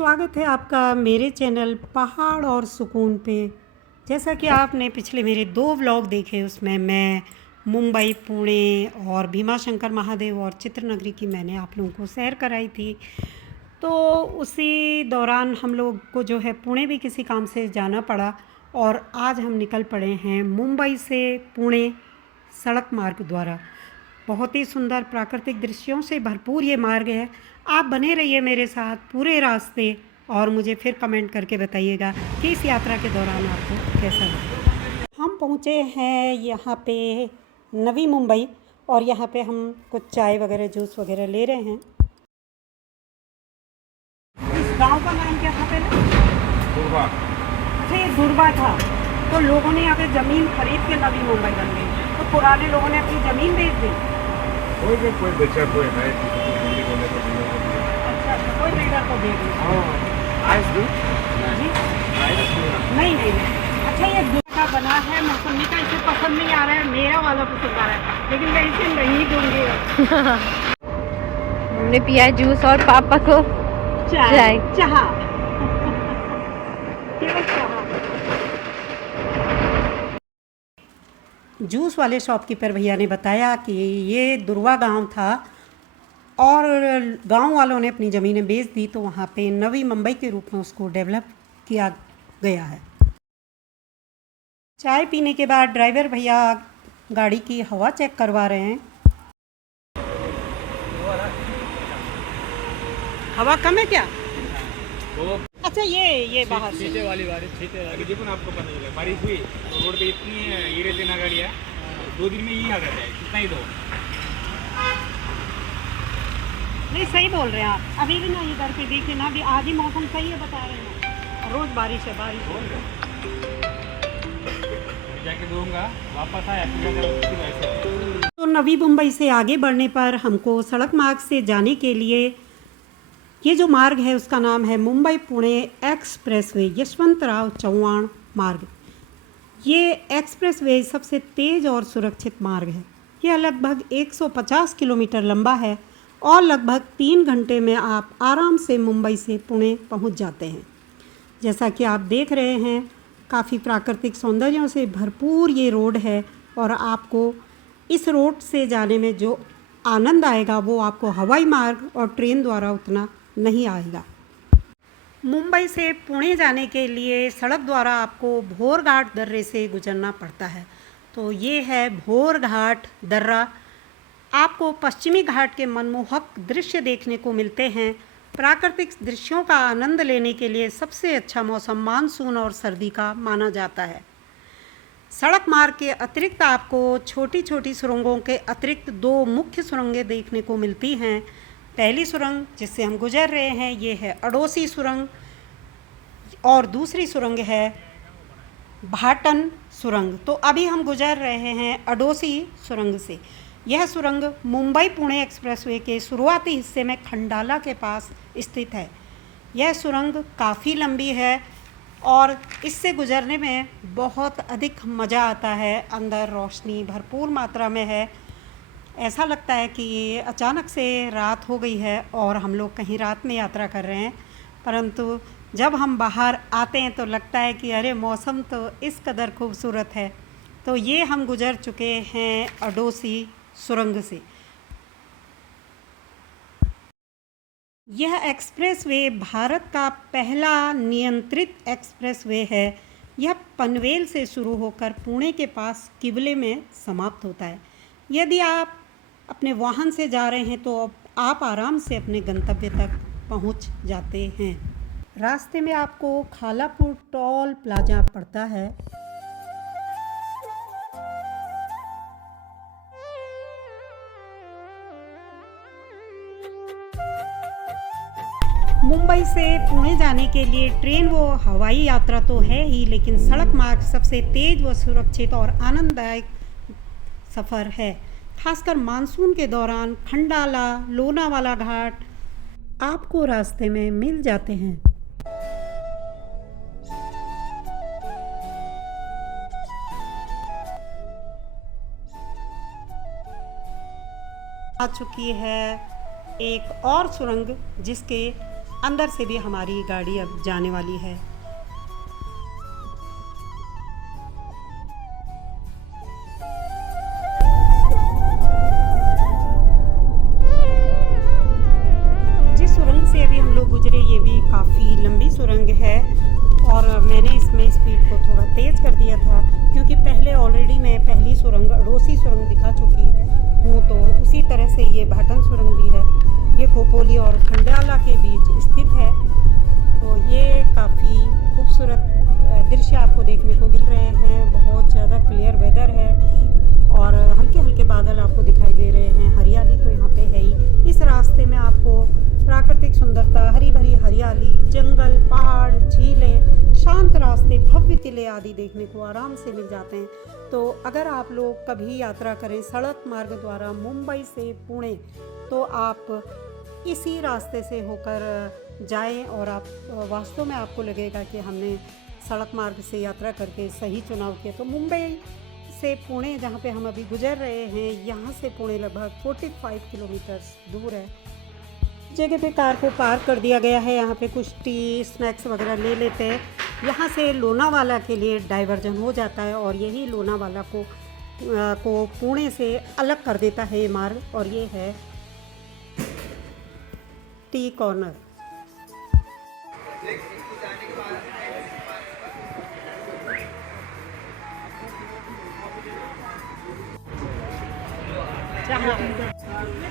स्वागत है आपका मेरे चैनल पहाड़ और सुकून पे। जैसा कि आपने पिछले मेरे 2 व्लॉग देखे, उसमें मैं मुंबई, पुणे और भीमाशंकर महादेव और चित्रनगरी की मैंने आप लोगों को सैर कराई थी। तो उसी दौरान हम लोग को जो है पुणे भी किसी काम से जाना पड़ा और आज हम निकल पड़े हैं मुंबई से पुणे सड़क मार्ग द्वारा। बहुत ही सुंदर प्राकृतिक दृश्यों से भरपूर ये मार्ग है। आप बने रहिए मेरे साथ पूरे रास्ते और मुझे फिर कमेंट करके बताइएगा कि इस यात्रा के दौरान आपको कैसा लगा। हम पहुँचे हैं यहाँ पे नवी मुंबई और यहाँ पे हम कुछ चाय वगैरह जूस वगैरह ले रहे हैं। इस गांव का नाम क्या था पहले? दुर्वा। अच्छा, ये दुर्वा था। तो लोगों ने यहाँ पे ज़मीन खरीद के नवी मुंबई बन गई। तो पुराने लोगों ने अपनी ज़मीन बेच दी। कोई बेचा, कोई है अच्छा, कोई बिल्डर को दे दी। जी नहीं। अच्छा, ये दूध का बना है, मौसमी का इसे पसंद नहीं आ रहा है, मेरा वाला पसंद आ रहा है, लेकिन मैं इसे नहीं दूंगी। हमने पिया है जूस और पापा को चाय। चाह केवल चाह। जूस वाले शॉपकीपर भैया ने बताया कि ये दुर्वा गांव था और गांव वालों ने अपनी ज़मीनें बेच दी, तो वहाँ पे नवी मुंबई के रूप में उसको डेवलप किया गया है। चाय पीने के बाद ड्राइवर भैया गाड़ी की हवा चेक करवा रहे हैं। हवा कम है क्या? अच्छा, ये बाहर से छींटे वाली जी पण आपको पता चला बारिश हुई रोड पे इतनी ये रहते ना गाड़ियाँ 2 दिन में ही आ जाता है, कितना ही दो। नहीं, सही बोल रहे हैं आप। अभी भी ना इधर पे देखिए ना, अभी आज ही मौसम सही है बता रहे हैं, रोज बारिश है। जाके दूंगा, वापस आया तो नवी मुंबई से आगे बढ़ने पर हमको सड़क मार्ग से जाने के लिए ये जो मार्ग है उसका नाम है मुंबई पुणे एक्सप्रेसवे, यशवंतराव चव्हाण मार्ग। ये एक्सप्रेसवे सबसे तेज़ और सुरक्षित मार्ग है। यह लगभग 150 किलोमीटर लंबा है और लगभग 3 घंटे में आप आराम से मुंबई से पुणे पहुंच जाते हैं। जैसा कि आप देख रहे हैं, काफ़ी प्राकृतिक सौंदर्यों से भरपूर ये रोड है और आपको इस रोड से जाने में जो आनंद आएगा वो आपको हवाई मार्ग और ट्रेन द्वारा उतना नहीं आएगा। मुंबई से पुणे जाने के लिए सड़क द्वारा आपको भोरघाट दर्रे से गुजरना पड़ता है। तो ये है भोरघाट दर्रा। आपको पश्चिमी घाट के मनमोहक दृश्य देखने को मिलते हैं। प्राकृतिक दृश्यों का आनंद लेने के लिए सबसे अच्छा मौसम मानसून और सर्दी का माना जाता है। सड़क मार्ग के अतिरिक्त आपको छोटी छोटी सुरंगों के अतिरिक्त 2 मुख्य सुरंगें देखने को मिलती हैं। पहली सुरंग जिससे हम गुजर रहे हैं ये है अड़ोसी सुरंग और दूसरी सुरंग है भाटन सुरंग। तो अभी हम गुजर रहे हैं अड़ोसी सुरंग से। यह सुरंग मुंबई पुणे एक्सप्रेसवे के शुरुआती हिस्से में खंडाला के पास स्थित है। यह सुरंग काफ़ी लंबी है और इससे गुजरने में बहुत अधिक मज़ा आता है। अंदर रोशनी भरपूर मात्रा में है। ऐसा लगता है कि ये अचानक से रात हो गई है और हम लोग कहीं रात में यात्रा कर रहे हैं, परंतु जब हम बाहर आते हैं तो लगता है कि अरे मौसम तो इस कदर खूबसूरत है। तो ये हम गुजर चुके हैं अड़ोसी सुरंग से। यह एक्सप्रेसवे भारत का पहला नियंत्रित एक्सप्रेसवे है। यह पनवेल से शुरू होकर पुणे के पास किबले में समाप्त होता है। यदि आप अपने वाहन से जा रहे हैं तो आप आराम से अपने गंतव्य तक पहुंच जाते हैं। रास्ते में आपको खालापुर टोल प्लाजा पड़ता है। मुंबई से पुणे जाने के लिए ट्रेन व हवाई यात्रा तो है ही, लेकिन सड़क मार्ग सबसे तेज व सुरक्षित और आनंददायक सफ़र है। खासकर मानसून के दौरान खंडाला, लोनावाला घाट आपको रास्ते में मिल जाते हैं। आ चुकी है एक और सुरंग जिसके अंदर से भी हमारी गाड़ी अब जाने वाली है। जिस सुरंग से अभी हम लोग गुजरे ये भी काफ़ी लंबी सुरंग है और मैंने इसमें स्पीड को थोड़ा तेज़ कर दिया था क्योंकि पहले ऑलरेडी मैं पहली सुरंग अड़ोसी सुरंग दिखा चुकी हूँ, तो उसी तरह से ये भाटन सुरंग भी है। ये खोपोली और खंडाला के बीच स्थित है। तो ये काफ़ी खूबसूरत दृश्य आपको देखने को मिल रहे हैं। बहुत ज़्यादा क्लियर वेदर है और हल्के हल्के बादल आपको दिखाई दे रहे हैं। हरियाली तो यहाँ पे है ही। इस रास्ते में आपको प्राकृतिक सुंदरता, हरी भरी हरियाली, जंगल, पहाड़, झीलें, शांत रास्ते, भव्य किले आदि देखने को आराम से मिल जाते हैं। तो अगर आप लोग कभी यात्रा करें सड़क मार्ग द्वारा मुंबई से पुणे, तो आप इसी रास्ते से होकर जाएं और आप वास्तव में आपको लगेगा कि हमने सड़क मार्ग से यात्रा करके सही चुनाव किया। तो मुंबई से पुणे जहाँ पे हम अभी गुजर रहे हैं, यहाँ से पुणे लगभग 45 किलोमीटर दूर है। जगह पे कार को पार्क कर दिया गया है। यहाँ पे कुछ टी स्नैक्स वगैरह ले लेते हैं। यहाँ से लोनावाला के लिए डाइवर्जन हो जाता है और यही लोनावाला को पुणे से अलग कर देता है ये मार्ग। और ये है टी कॉर्नर।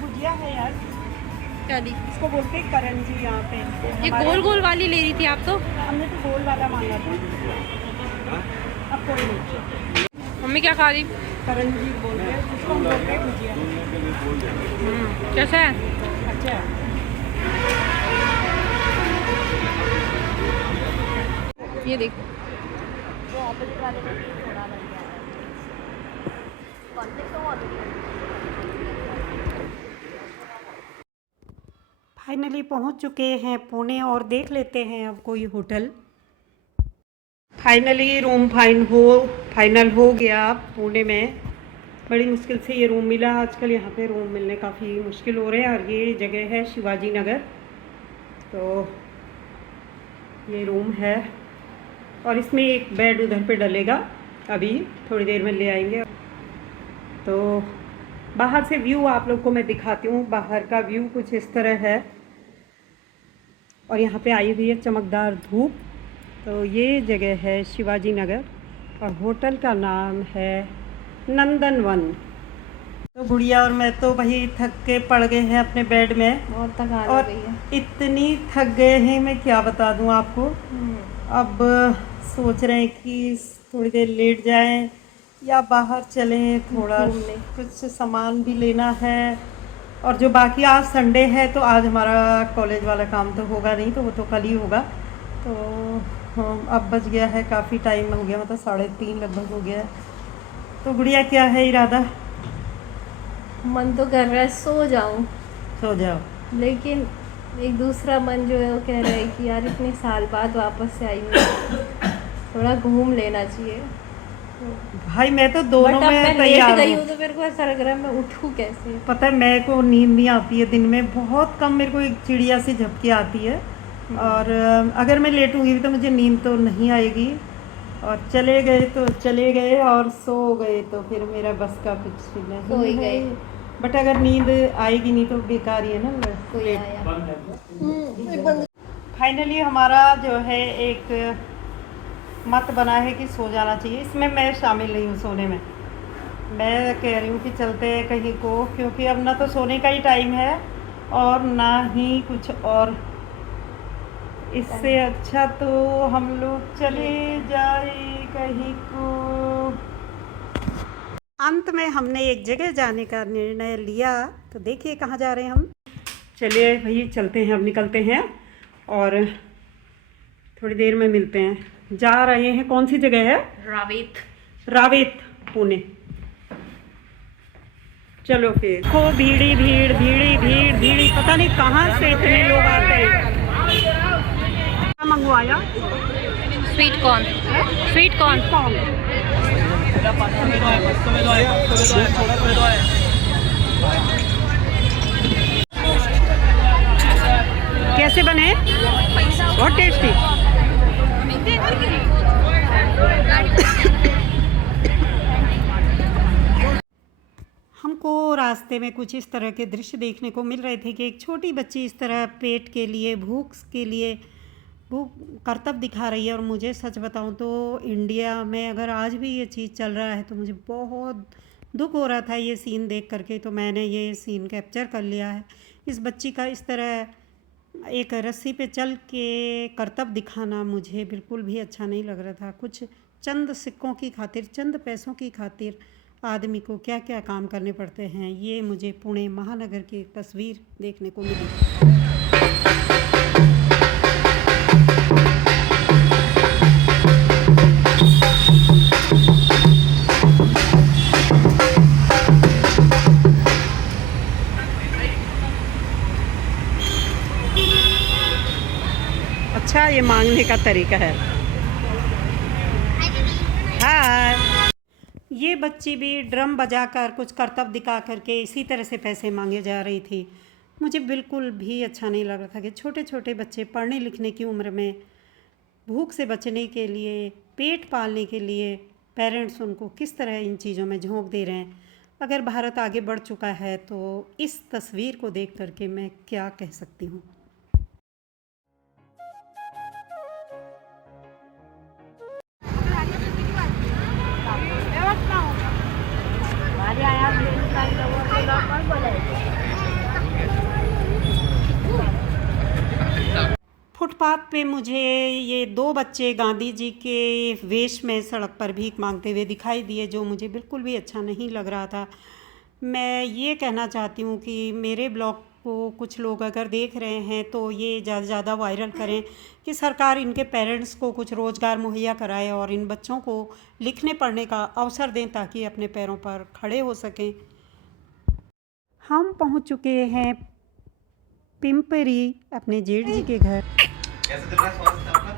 भुजिया है यार, क्या दी? इसको बोलते हैं करंजी यहाँ पे। ये गोल गोल वाली ले रही थी आप तो? हमने तो गोल वाला मांगा था। अब कोई नहीं। मम्मी क्या खा रही? करंजी बोलते हैं, जिसको हम बोलते हैं भुजिया। कैसा है? अच्छा है। ये देखो। फाइनली पहुंच चुके हैं पुणे और देख लेते हैं अब कोई होटल। फाइनली रूम फाइनल हो गया पुणे में। बड़ी मुश्किल से ये रूम मिला। आजकल यहाँ पे रूम मिलने काफ़ी मुश्किल हो रहे हैं। और ये जगह है शिवाजी नगर। तो ये रूम है और इसमें एक बेड उधर पे डलेगा, अभी थोड़ी देर में ले आएंगे। तो बाहर से व्यू आप लोग को मैं दिखाती हूँ। बाहर का व्यू कुछ इस तरह है और यहाँ पे आई हुई है चमकदार धूप। तो ये जगह है शिवाजी नगर और होटल का नाम है नंदनवन। तो गुड़िया और मैं तो भाई थक के पड़ गए हैं अपने बेड में। बहुत थकान हो और गई है। इतनी थक गए हैं, मैं क्या बता दूँ आपको। अब सोच रहे हैं कि थोड़ी देर लेट जाएं या बाहर चलें, थोड़ा कुछ सामान भी लेना है। और जो बाकी आज संडे है तो आज हमारा कॉलेज वाला काम तो होगा नहीं, तो वो तो कल ही होगा। तो अब बज गया है, काफ़ी टाइम हो गया, मतलब 3:30 लगभग हो गया है। तो गुड़िया क्या है इरादा? मन तो कर रहा है सो जाऊं, सो जाओ। लेकिन एक दूसरा मन जो है वो कह रहा है कि यार इतने साल बाद वापस से आई हूँ, थोड़ा घूम लेना चाहिए। भाई मैं तो दोनों बट अब में मैं तैयार लेट गई हूँ। हूँ तो मेरे को ऐसा लग रहा है मैं उठूँ कैसे। पता है मेरे को नींद नहीं आती है दिन में, बहुत कम। मेरे को एक चिड़िया सी झपकी आती है और अगर मैं लेटूंगी भी तो मुझे नींद तो नहीं आएगी। और चले गए तो चले गए और सो गए तो फिर मेरा बस का कुछ सो ही नहीं गए। है। बट अगर नींद आएगी नहीं तो बेकार ही है ना। कोई आया। फाइनली हमारा जो है एक मत बना है कि सो जाना चाहिए। इसमें मैं शामिल नहीं हूँ सोने में। मैं कह रही हूँ कि चलते हैं कहीं को, क्योंकि अब ना तो सोने का ही टाइम है और ना ही कुछ और। इससे अच्छा तो हम लोग चले जाए कहीं को। अंत में हमने एक जगह जाने का निर्णय लिया। तो देखिए कहाँ जा रहे हैं हम। चलिए भाई चलते हैं, अब निकलते हैं और थोड़ी देर में मिलते हैं। जा रहे हैं, कौन सी जगह है? रावेत पुणे। चलो फिर। खो भीड़ी भीड़ भीड़ी भीड़ भीड़ी, पता नहीं कहाँ से इतने लोग आते हैं। क्या मंगवाया? Sweet corn. Sweet corn. कैसे बने? बहुत टेस्टी। हमको रास्ते में कुछ इस तरह के दृश्य देखने को मिल रहे थे कि एक छोटी बच्ची इस तरह पेट के लिए, भूख के लिए भूख करतब दिखा रही है। और मुझे सच बताऊं तो इंडिया में अगर आज भी ये चीज़ चल रहा है तो मुझे बहुत दुख हो रहा था ये सीन देख करके। तो मैंने ये सीन कैप्चर कर लिया है। इस बच्ची का इस तरह एक रस्सी पे चल के करतब दिखाना मुझे बिल्कुल भी अच्छा नहीं लग रहा था। कुछ चंद सिक्कों की खातिर, चंद पैसों की खातिर आदमी को क्या क्या काम करने पड़ते हैं, ये मुझे पुणे महानगर की एक तस्वीर देखने को मिली। अच्छा, ये मांगने का तरीका है। हाय, ये बच्ची भी ड्रम बजाकर कुछ करतब दिखा करके इसी तरह से पैसे मांगे जा रही थी। मुझे बिल्कुल भी अच्छा नहीं लग रहा था कि छोटे छोटे बच्चे पढ़ने लिखने की उम्र में भूख से बचने के लिए, पेट पालने के लिए पेरेंट्स उनको किस तरह इन चीज़ों में झोंक दे रहे हैं। अगर भारत आगे बढ़ चुका है तो इस तस्वीर को देख करके मैं क्या कह सकती हूँ। फुटपाथ पे मुझे ये दो बच्चे गांधी जी के वेश में सड़क पर भीख मांगते हुए दिखाई दिए, जो मुझे बिल्कुल भी अच्छा नहीं लग रहा था। मैं ये कहना चाहती हूँ कि मेरे ब्लॉग को कुछ लोग अगर देख रहे हैं तो ये ज़्यादा से ज़्यादा वायरल करें कि सरकार इनके पेरेंट्स को कुछ रोज़गार मुहैया कराए और इन बच्चों को लिखने पढ़ने का अवसर दें ताकि अपने पैरों पर खड़े हो सकें। हम पहुँच चुके हैं पिंपरी अपने जेठ जी के घर। कैसे चल रहा है स्वास्थ्य आपका?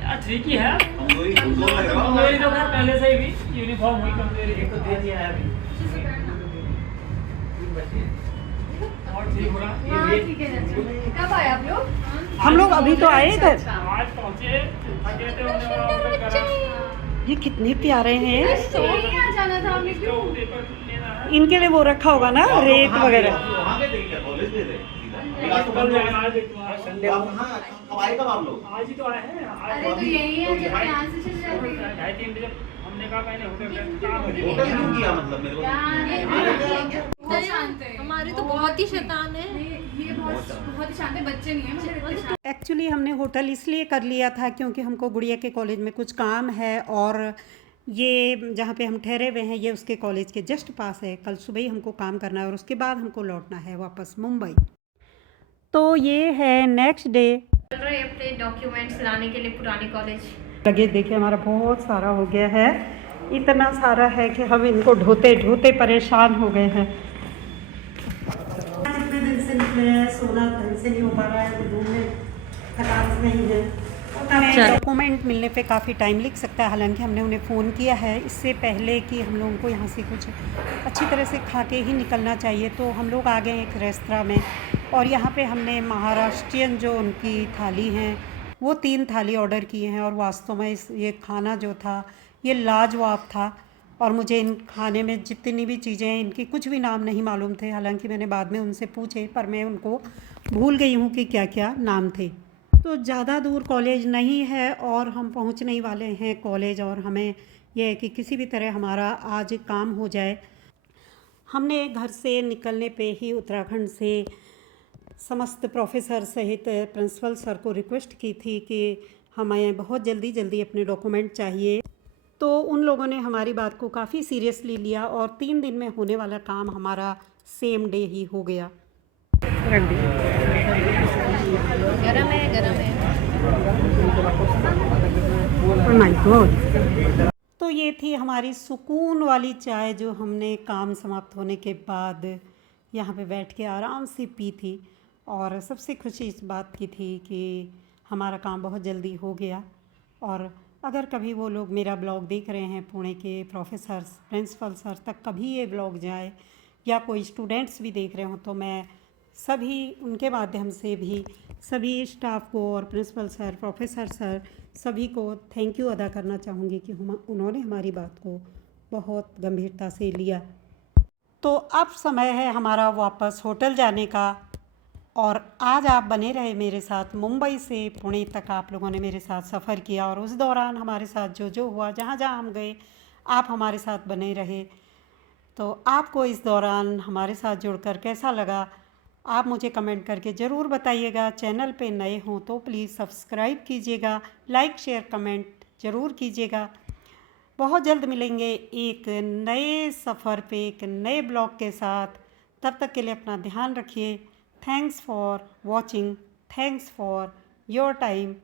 यार ठीक ही है। कमजोरी लग रहा है। मेरी तो खैर पहले से ही भी यूनिफॉर्म हुई कमजोरी। एक तो दे दिया है अभी। और ठीक हो रहा है। हाँ ठीक है चाचा। कब आए आप लोग? हम लोग अभी तो आए इधर। आज पहुंचे, थके थे, उन्होंने ऑर्डर करा। ये कितने प्यारे हैं। सो के आ जाना था हमें क्यों? पेपर लेना है। इनके लिए वो रखा होगा ना रेत वगैरह। वहाँ पे देखिए कॉलेज में थे। आज तो कल जाना है, देखूंगा। संडे हाँ कब आए कब आप लोग? आज ही तो आए हैं। आज अरे तो यही है जब यहाँ से चल जाते हैं। 2:30-3 बजे हमने कहा मैंने होटल का काम हो जाएगा। होटल क्यों किया मतलब मेरे को? बहुत शांत है। हमारे तो बहुत ही शैतान है। ये बहुत ही शांत है, बच्चे नहीं है मुझे। एक्चुअली हमने होटल इसलिए कर लिया था क्योंकि हमको गुड़िया के कॉलेज में कुछ काम है और ये जहाँ पे हम ठहरे हुए हैं ये उसके कॉलेज के जस्ट पास है। कल सुबह ही हमको काम करना है और उसके बाद हमको लौटना है वापस मुंबई। तो ये है नेक्स्ट डे। चल रहे अपने डॉक्यूमेंट्स लाने के लिए पुराने कॉलेज। लगेज देखिए हमारा बहुत सारा हो गया है। इतना सारा है कि हम इनको ढोते ढोते परेशान हो गए हैं। कितने दिन से निकले हैं, सोना ढंग से नहीं हो पा रहा है, रूम में खटास नहीं है। डॉक्यूमेंट मिलने पे काफ़ी टाइम लग सकता है। हालांकि हमने उन्हें फ़ोन किया है इससे पहले कि हम लोगों को यहाँ से कुछ अच्छी तरह से खा के ही निकलना चाहिए। तो हम लोग आ गए एक रेस्तरा में और यहाँ पे हमने महाराष्ट्रियन जो उनकी थाली हैं वो 3 थाली ऑर्डर किए हैं। और वास्तव में ये खाना जो था ये लाजवाब था। और मुझे इन खाने में जितनी भी चीज़ें हैं इनके कुछ भी नाम नहीं मालूम थे। हालांकि मैंने बाद में उनसे पूछे पर मैं उनको भूल गई हूँ कि क्या क्या नाम थे। तो ज़्यादा दूर कॉलेज नहीं है और हम पहुँचने ही वाले हैं कॉलेज। और हमें यह है कि किसी भी तरह हमारा आज काम हो जाए। हमने घर से निकलने पे ही उत्तराखंड से समस्त प्रोफेसर सहित प्रिंसिपल सर को रिक्वेस्ट की थी कि हमें बहुत जल्दी अपने डॉक्यूमेंट चाहिए। तो उन लोगों ने हमारी बात को काफ़ी सीरियसली लिया और 3 दिन में होने वाला काम हमारा सेम डे ही हो गया। गरम है, गरम है। My God. तो ये थी हमारी सुकून वाली चाय जो हमने काम समाप्त होने के बाद यहाँ पे बैठ के आराम से पी थी। और सबसे खुशी इस बात की थी कि हमारा काम बहुत जल्दी हो गया। और अगर कभी वो लोग मेरा ब्लॉग देख रहे हैं, पुणे के प्रोफेसर्स, प्रिंसिपल सर तक कभी ये ब्लॉग जाए या कोई स्टूडेंट्स भी देख रहे हो तो मैं सभी उनके माध्यम से भी सभी स्टाफ को और प्रिंसिपल सर, प्रोफेसर सर, सभी को थैंक यू अदा करना चाहूँगी कि उन्होंने हमारी बात को बहुत गंभीरता से लिया। तो अब समय है हमारा वापस होटल जाने का, और आज आप बने रहे मेरे साथ। मुंबई से पुणे तक आप लोगों ने मेरे साथ सफ़र किया, और उस दौरान हमारे साथ जो जो हुआ, जहाँ जहाँ हम गए, आप हमारे साथ बने रहे। तो आपको इस दौरान हमारे साथ जुड़कर कैसा लगा, आप मुझे कमेंट करके ज़रूर बताइएगा। चैनल पे नए हों तो प्लीज़ सब्सक्राइब कीजिएगा, लाइक शेयर कमेंट ज़रूर कीजिएगा। बहुत जल्द मिलेंगे एक नए सफ़र पे, एक नए ब्लॉग के साथ। तब तक के लिए अपना ध्यान रखिए। Thanks for watching, thanks for your time.